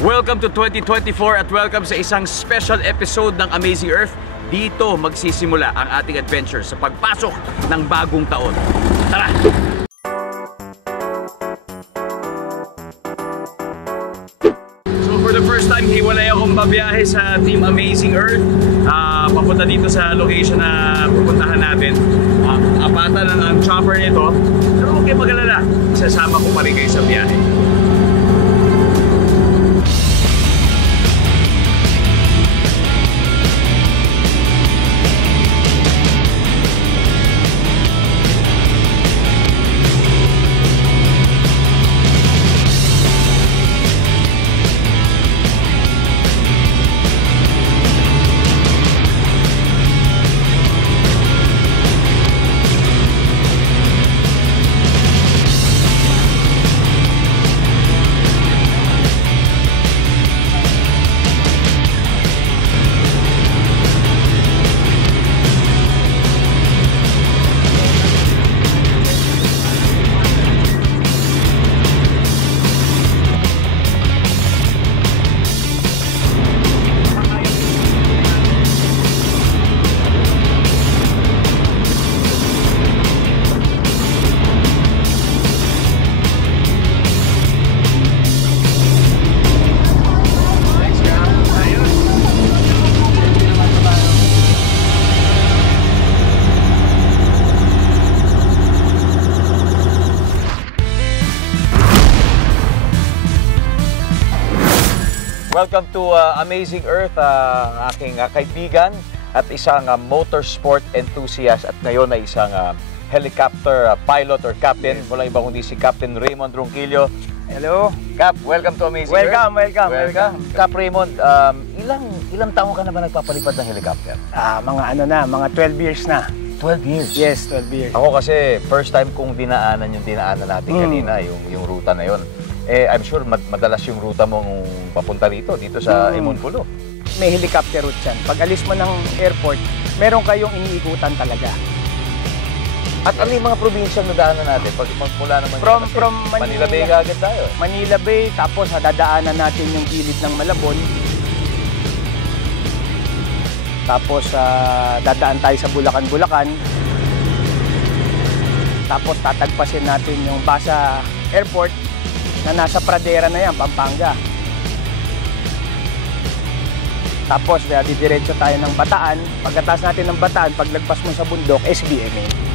Welcome to 2024 at welcome sa isang special episode ng Amazing Earth. Dito magsisimula ang ating adventure sa pagpasok ng bagong taon. Tara! So for the first time, hiwalay akong babiyahe sa Team Amazing Earth. Papunta dito sa location na pupuntahan natin. Apatan na ang chopper nito. Pero huwag kayo mag-alala, isasama ko pa rin kayo sa biyahe. Welcome to Amazing Earth, aking kaibigan at isang motorsport enthusiast at ngayon ay isang helicopter pilot or captain. Walang iba kundi si Captain Raymond Ronquillo. Hello. Cap, welcome to Amazing Earth. Welcome. Cap Raymond, ilang taon ka na ba nagpapalipad ng helicopter? Mga 12 years na. 12 years? Yes, 12 years. Ako kasi first time kong dinaanan natin kanina, yung ruta na yon. I'm sure madalas yung ruta mong papunta dito sa Emonpulo. May helicopter route yan. Pag alis mo ng airport, meron kayong iniikutan talaga. At ano yung mga probinsya na daanan natin? Pag mula naman from Manila Bay agad tayo. Manila Bay, tapos dadaanan natin yung gilid ng Malabon. Tapos dadaan tayo sa Bulacan. Tapos tatagpasin natin yung Basa Airport na nasa Pradera na yan, Pampanga. Tapos didiretso tayo ng Bataan. Pagkatapos natin ng Bataan, paglagpas mo sa bundok, SBMA.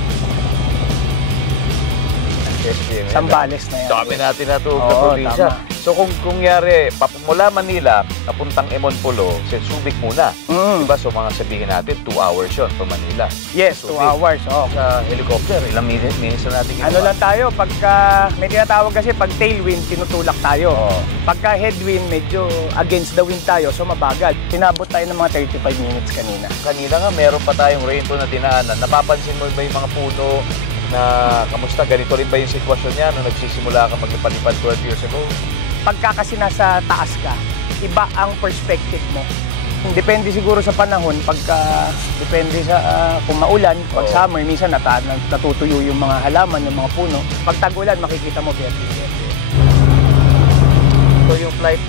Sambales na yan. Dami natin na ito na probinsya. So kung yari, mula Manila, papuntang Emonpulo, Subic muna. Diba? So mga sabihin natin, 2 hours yun from Manila. Yes, 2 hours. Oh. Sa helicopter, ilang minutes na natin ginawa? Ano lang tayo, pagka may tinatawag kasi pag tailwind, tinutulak tayo. Pagka headwind, medyo against the wind tayo, so mabagal. Tinabot tayo ng mga 35 minutes kanina. Kanina nga, meron pa tayong rainbow na dinaanan. Napapansin mo ba yung mga puno na kamusta? Ganito rin ba yung sitwasyon niya nung nagsisimula ka magpalipad 12 years ago? Pagka kasi nasa taas ka, iba ang perspective mo. Depende siguro sa panahon, depende sa kung maulan, pag summer, minsan natutuyo yung mga halaman, yung mga puno. Pag tag-ulan, makikita mo verde. So yung flight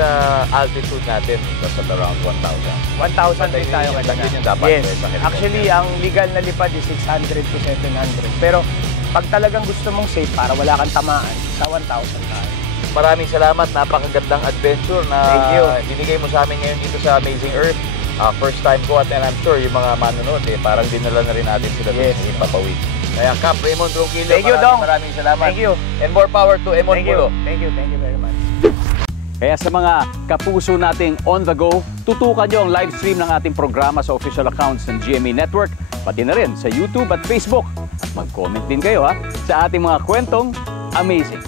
altitude natin was at around 1,000. 1,000 din tayo kanina. Yung dapat yes. Actually, ang legal na lipad is 600 to 700. Pero pag talagang gusto mong safe para wala kang tamaan, sa 1,000 tayo. Maraming salamat, napakagandang adventure na binigay mo sa amin ngayon dito sa Amazing Earth. First time ko and I'm sure yung mga manonood parang dinala na rin natin sila sa Himpapawi. Kaya Cap Raymond Ronquillo, maraming salamat. Thank you. And more power to Emonpulo. Thank you very much. Kaya sa mga kapuso nating on the go, tutukan nyo ang live stream ng ating programa sa official accounts ng GMA Network, pati na rin sa YouTube at Facebook. At mag-comment din kayo sa ating mga kwentong amazing.